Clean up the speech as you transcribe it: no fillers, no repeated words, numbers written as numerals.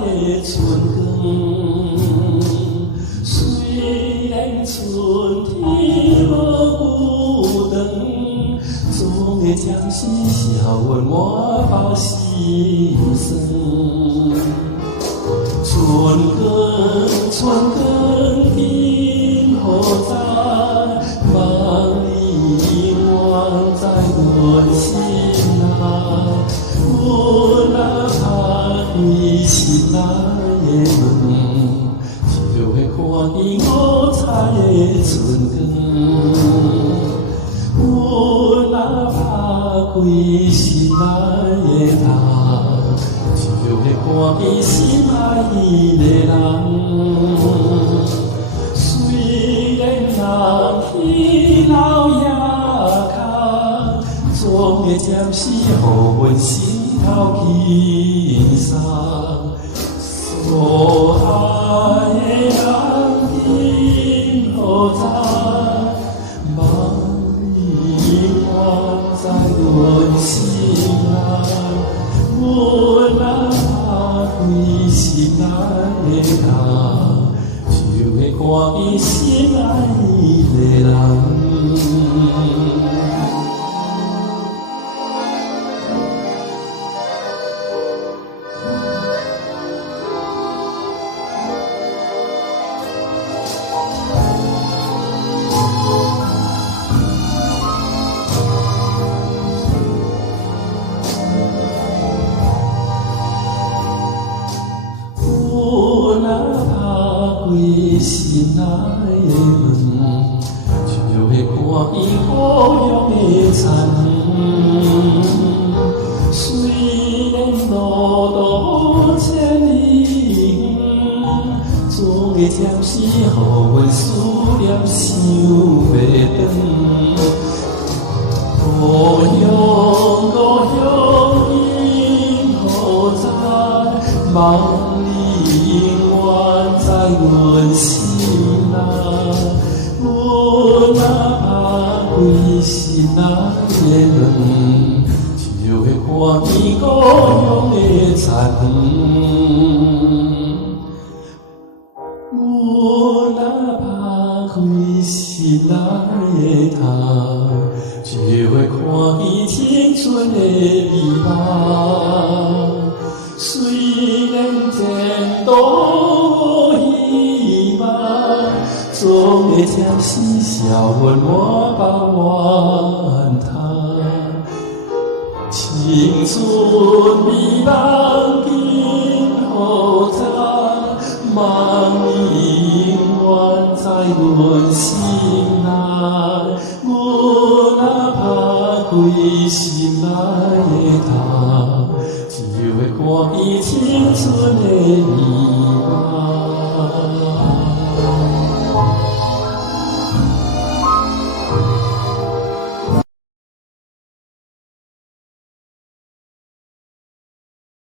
的春光。虽然春天无久长，总会将是笑阮满腹心酸。春光，春光，今何在？望你远在阮心内。阮若打开心内的门，就会看见五彩的春光。阮若打开心内的窗，就会看见心爱伊的人。虽然人去老也空，总会暂时予阮心头轻松。所爱的人今何在？望你远在阮心内。阮若打开心内的窗，就会看见心爱的人。心内的门，就会看见故乡的残红。虽然路途千里远，总会暂时予阮思念想袂长。故乡，故乡今何在？望你远在阮心内。阮若打开心内的门，就会看见故乡的残红。阮若打开心内的窗，就会看见青春的美梦。虽然前途无希望，总会暂时笑阮满腹怨叹。青春美梦今何在？望你远在阮心内。阮若打开心内的窗，就会看见青春的美梦。